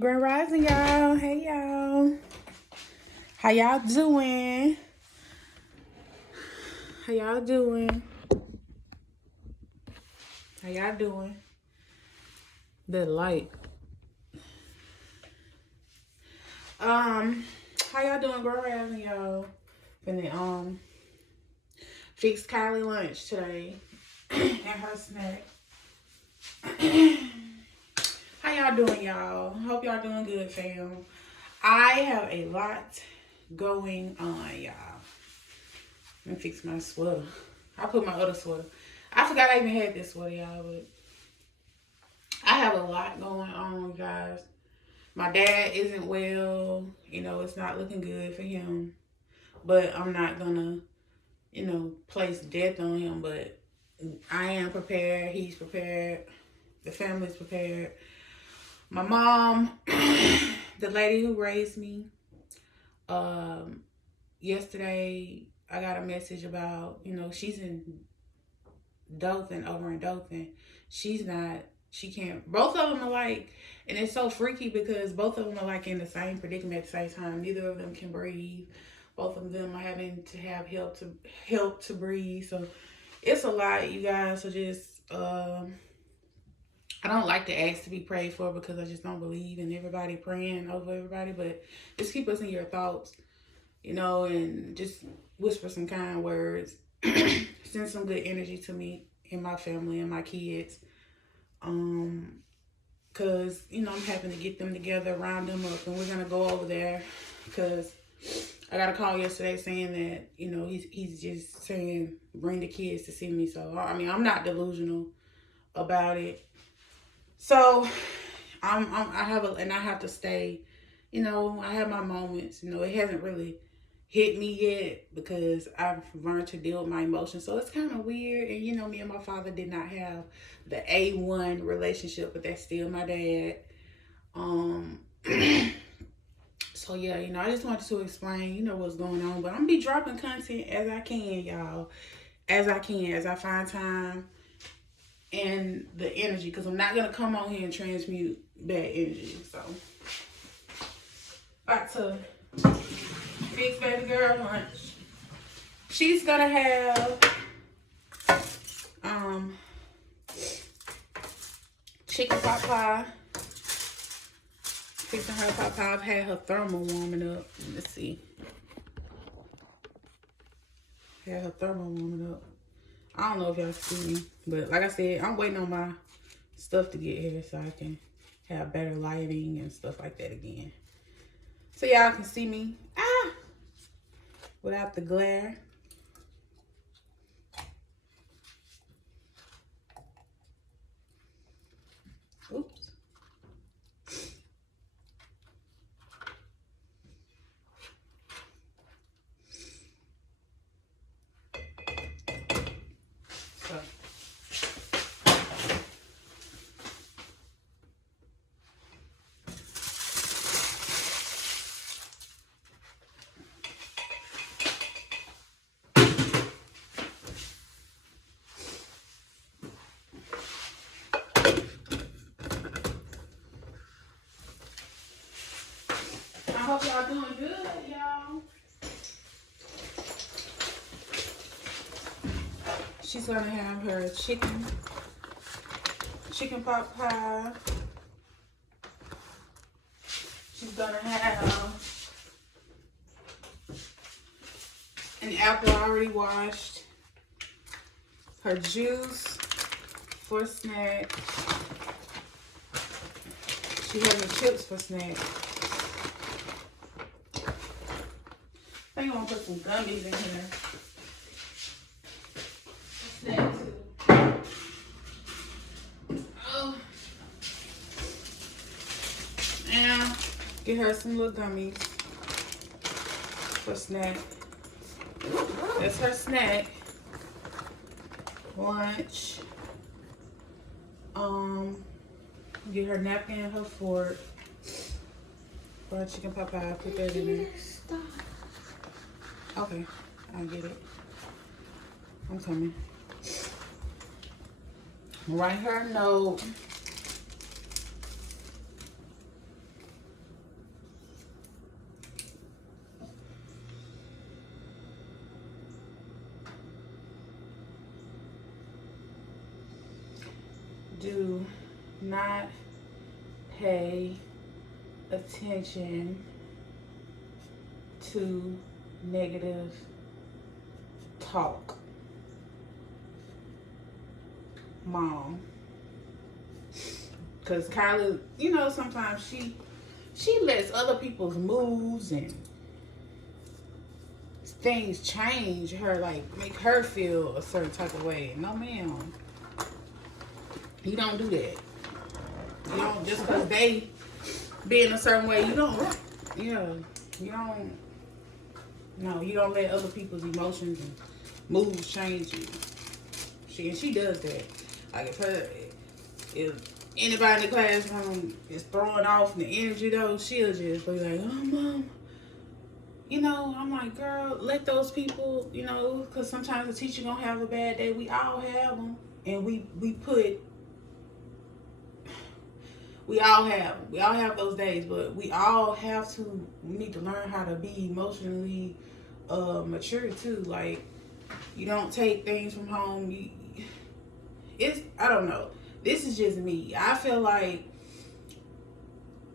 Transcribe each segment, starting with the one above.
Grand Rising, y'all. Hey, y'all. How y'all doing? How y'all doing? How y'all doing? The light. How y'all doing? Grand Rising, y'all. Finna fix Kylie lunch today and her snack. How y'all doing, y'all? Hope y'all doing good, fam. I have a lot going on, y'all. Let me fix my sweater. I put my other sweater. I forgot I even had this sweater, y'all, but I have a lot going on, guys. My dad isn't well. You know, it's not looking good for him. But I'm not gonna, place death on him. But I am prepared. He's prepared. The family's prepared. My mom, the lady who raised me, yesterday I got a message about, she's in Dothan, over in Dothan. She can't, both of them are like, and it's so freaky because both of them are like in the same predicament at the same time. Neither of them can breathe. Both of them are having to have help to breathe. So it's a lot, you guys. So just, I don't like to ask to be prayed for because I just don't believe in everybody praying over everybody. But just keep us in your thoughts, and just whisper some kind words. Send some good energy to me and my family and my kids. Cause, I'm having to get them together, round them up, and we're gonna go over there. Cause I got a call yesterday saying that, he's just saying bring the kids to see me. So I mean, I'm not delusional about it. So I have to stay, I have my moments, it hasn't really hit me yet because I've learned to deal with my emotions. So it's kind of weird. And, me and my father did not have the A1 relationship, but that's still my dad. So yeah, I just wanted to explain, what's going on, but I'm gonna be dropping content as I can, y'all, as I find time and the energy, because I'm not gonna come on here and transmute bad energy. So about to fix baby girl lunch. She's gonna have chicken pot pie. Fixing her pot pie. I've had her thermal warming up. Let's see. Had her thermal warming up. I don't know if y'all see me, but like I said, I'm waiting on my stuff to get here so I can have better lighting and stuff like that again. So y'all can see me without the glare. Oops. I hope y'all doing good, y'all. She's gonna have her chicken pot pie. She's gonna have an apple already washed. Her juice for snack. She has her chips for snack. I think I'm gonna put some gummies in here. Snack too. Oh. And get her some little gummies for snack. That's her snack. Lunch. Get her napkin and her fork. For her chicken pot pie. Put that in there. Stop. Okay, I get it. I'm coming. Write her a note. not pay attention to negative talk. Mom. Because Kyla, sometimes she lets other people's moods and things change her, like make her feel a certain type of way. No, ma'am. You don't do that. You don't, just because they be in a certain way, you don't, no, you don't let other people's emotions and moods change you. She does that. Like if anybody in the classroom is throwing off the energy though, she'll just be like, oh, Mom. I'm like, girl, let those people, because sometimes the teacher gonna have a bad day. We all have them. And we all have those days, but we need to learn how to be emotionally mature too. Like, you don't take things from home. I don't know. This is just me. I feel like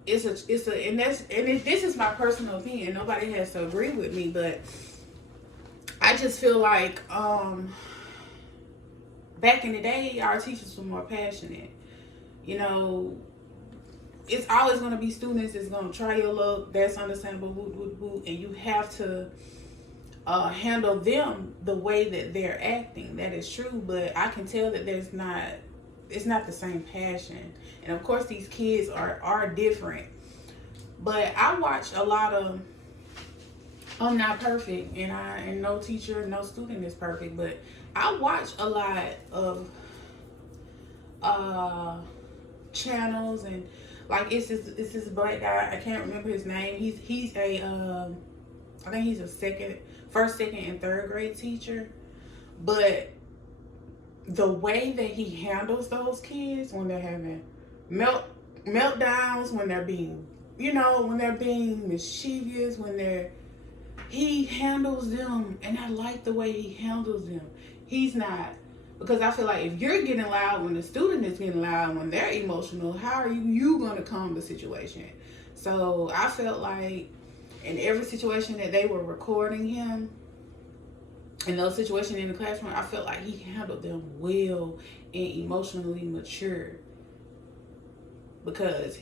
this is my personal opinion. Nobody has to agree with me, but I just feel like back in the day, our teachers were more passionate. It's always going to be students that's going to try your luck. That's understandable. And you have to handle them the way that they're acting. That is true, but I can tell that it's not the same passion. And of course, these kids are different. But I watch a lot of. I'm not perfect, and no teacher, no student is perfect. But I watch a lot of channels, and like it's this black guy. I can't remember his name. He's a I think he's a first, second, and third grade teacher. But the way that he handles those kids when they're having meltdowns, when they're being mischievous, he handles them, and I like the way he handles them. He's not, because I feel like if you're getting loud when the student is getting loud, when they're emotional, how are you going to calm the situation? So I felt like in every situation that they were recording him, in those situations in the classroom, I felt like he handled them well and emotionally mature, because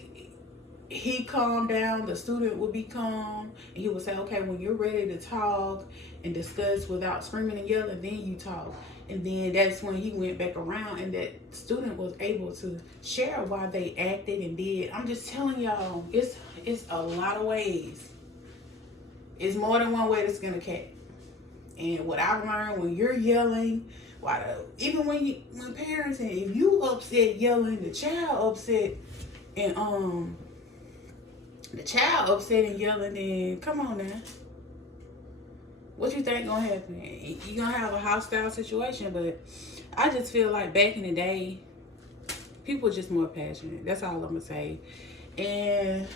he calmed down, the student would be calm, and he would say, okay, when you're ready to talk and discuss without screaming and yelling, then you talk. And then that's when he went back around, and that student was able to share why they acted and did. I'm just telling y'all, it's a lot of ways. It's more than one way to skin a cat. And what I've learned, when you're yelling, even when parents, and if you upset yelling, the child upset and yelling, then come on now. What you think gonna happen? You're gonna have a hostile situation. But I just feel like back in the day, people were just more passionate. That's all I'm gonna say. And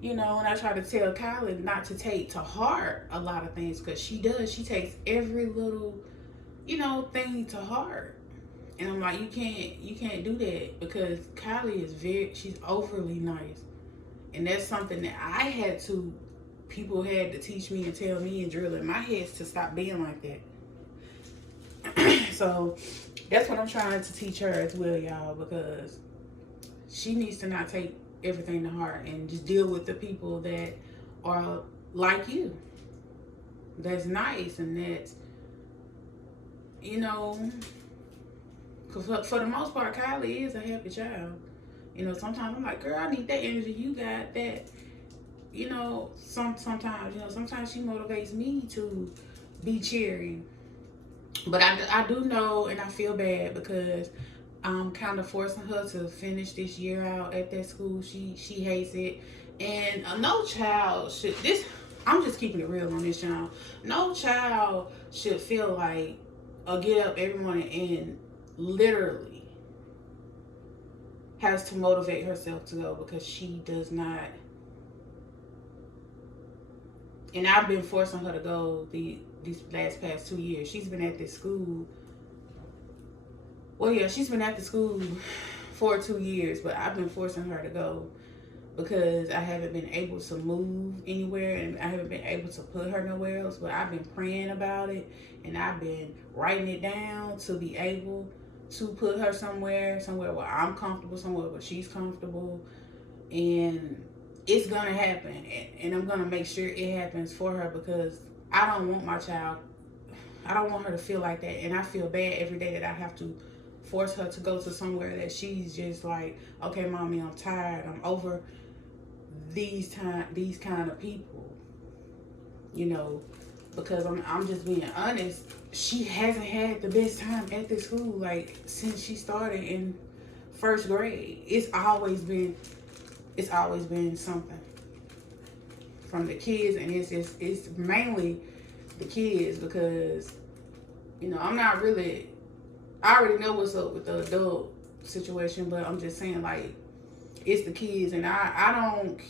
when I try to tell Kylie not to take to heart a lot of things, because she does. She takes every little, thing to heart. And I'm like, you can't do that, because Kylie she's overly nice. And that's something that people had to teach me and tell me and drill in my head to stop being like that. So that's what I'm trying to teach her as well, y'all, because she needs to not take everything to heart and just deal with the people that are like you. That's nice, and that's, because for the most part, Kylie is a happy child. Sometimes I'm like, girl, I need that energy you got. That, sometimes she motivates me to be cheery. But I do know, and I feel bad, because I'm kind of forcing her to finish this year out at that school. She hates it. And no child should, I'm just keeping it real on this, y'all. No child should feel like, or get up every morning and literally has to motivate herself to go, because she does not. And I've been forcing her to go these past 2 years. She's been at this school. Well, yeah, she's been at the school for 2 years, but I've been forcing her to go because I haven't been able to move anywhere and I haven't been able to put her nowhere else. But I've been praying about it and I've been writing it down to be able to put her somewhere where I'm comfortable, somewhere where she's comfortable. And it's gonna happen, and I'm gonna make sure it happens for her, because I don't want my child, I don't want her to feel like that. And I feel bad every day that I have to force her to go to somewhere that she's just like, okay, mommy, I'm tired, I'm over these kind of people, you know, because I'm just being honest. She hasn't had the best time at this school, like, since she started in first grade. It's always been something from the kids, and it's mainly the kids, because, you know, I already know what's up with the adult situation, but I'm just saying, like, it's the kids. And I don't,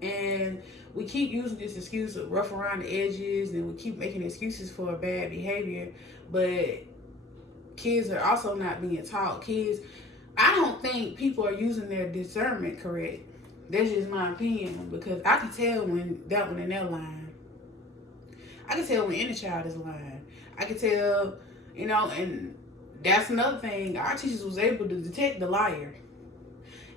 and we keep using this excuse of rough around the edges, and we keep making excuses for bad behavior, but kids are also not being taught. I don't think people are using their discernment correct. That's just my opinion, because I can tell when that one in that line. I can tell when any child is lying. I can tell, you know, and that's another thing. Our teachers was able to detect the liar.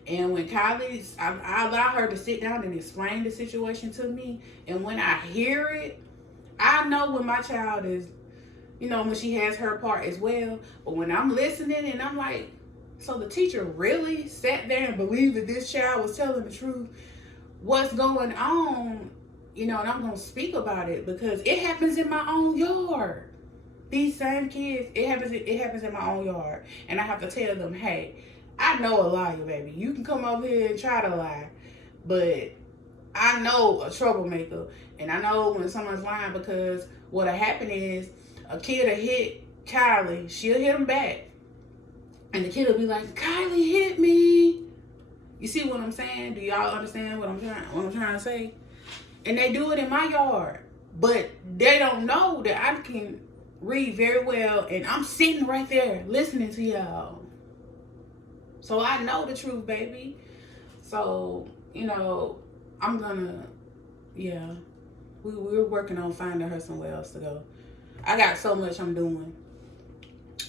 And when Kylie, I allow her to sit down and explain the situation to me. And when I hear it, I know when my child is, you know, when she has her part as well. But when I'm listening and I'm like, so the teacher really sat there and believed that this child was telling the truth, what's going on, you know, and I'm going to speak about it, because it happens in my own yard. These same kids, it happens in my own yard. And I have to tell them, hey, I know a liar, baby. You can come over here and try to lie, but I know a troublemaker. And I know when someone's lying, because what'll happen is a kid will hit Kylie, she'll hit him back. And the kid will be like, Kylie hit me. You see what I'm saying? Do y'all understand what I'm trying to say? And they do it in my yard. But they don't know that I can read very well, and I'm sitting right there listening to y'all. So I know the truth, baby. So, you know, I'm gonna, yeah. We're working on finding her somewhere else to go. I got so much I'm doing.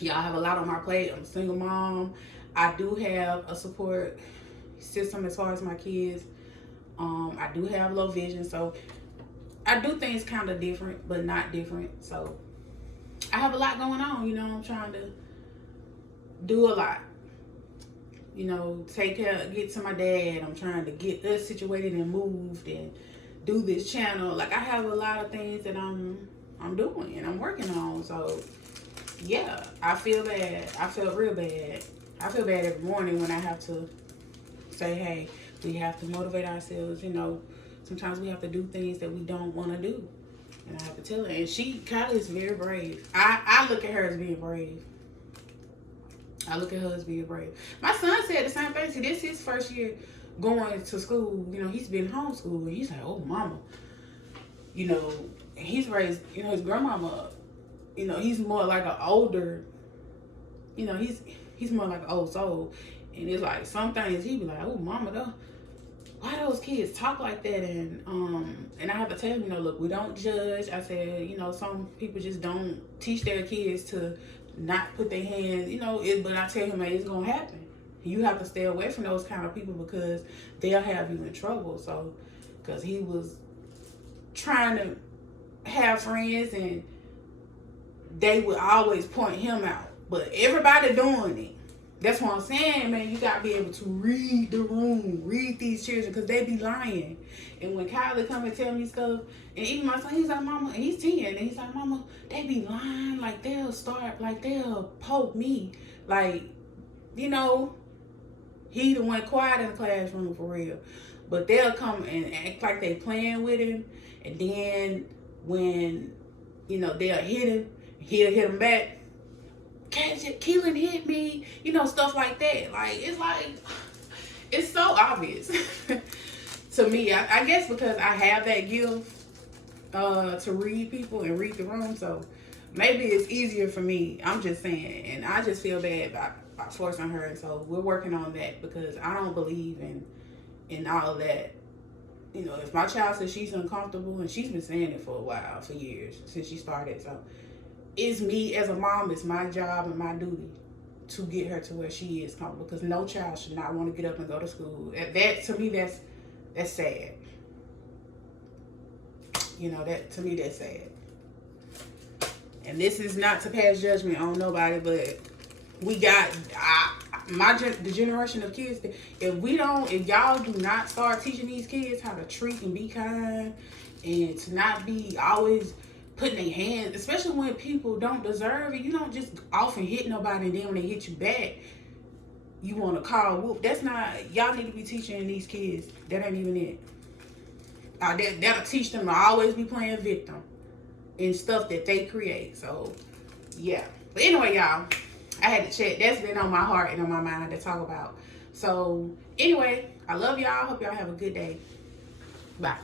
Y'all, have a lot on my plate. I'm a single mom. I do have a support system as far as my kids. I do have low vision, so I do things kind of different, but not different. So I have a lot going on. You know, I'm trying to do a lot. You know, get to my dad. I'm trying to get us situated and moved and do this channel. Like, I have a lot of things that I'm doing and I'm working on. So yeah, I feel bad. I feel real bad. I feel bad every morning when I have to say, hey, we have to motivate ourselves. You know, sometimes we have to do things that we don't want to do. And I have to tell her. And Kylie is very brave. I look at her as being brave. My son said the same thing. See, this is his first year going to school. You know, he's been homeschooled. He's like, oh, mama. You know, he's raised, you know, his grandmama. You know, he's more like an older, you know, he's more like an old soul. And it's like some things he be like, oh, mama, though, why those kids talk like that? And I have to tell him, you know, look, we don't judge. I said, you know, some people just don't teach their kids to not put their hands, you know, but I tell him, hey, it's going to happen. You have to stay away from those kind of people, because they'll have you in trouble. So, because he was trying to have friends, and they would always point him out. But everybody doing it. That's what I'm saying, man. You got to be able to read the room, read these children, because they be lying. And when Kylie come and tell me stuff, and even my son, he's like, mama, and he's 10, and he's like, mama, they be lying. Like, they'll poke me. Like, you know, he the one quiet in the classroom for real. But they'll come and act like they playing with him. And then when, you know, they'll hit him, he'll hit him back. Keelan hit me, you know, stuff like that. Like, it's so obvious to me. I guess because I have that gift to read people and read the room, so maybe it's easier for me. I'm just saying, and I just feel bad forcing her. And so we're working on that, because I don't believe in all of that. You know, if my child says she's uncomfortable, and she's been saying it for a while, for years, since she started. So it's me as a mom, it's my job and my duty to get her to where she is comfortable, because no child should not want to get up and go to school. That to me, that's sad. You know, that to me, that's sad. And this is not to pass judgment on nobody, but we got the generation of kids. If y'all do not start teaching these kids how to treat and be kind, and to not be always putting their hands, especially when people don't deserve it. You don't just often hit nobody, and then when they hit you back, you want to call whoop. That's not, y'all need to be teaching these kids. That ain't even it. That'll teach them to always be playing victim and stuff that they create. So yeah, but anyway, y'all, I had to check. That's been on my heart and on my mind to talk about. So anyway, I love y'all. Hope y'all have a good day. Bye.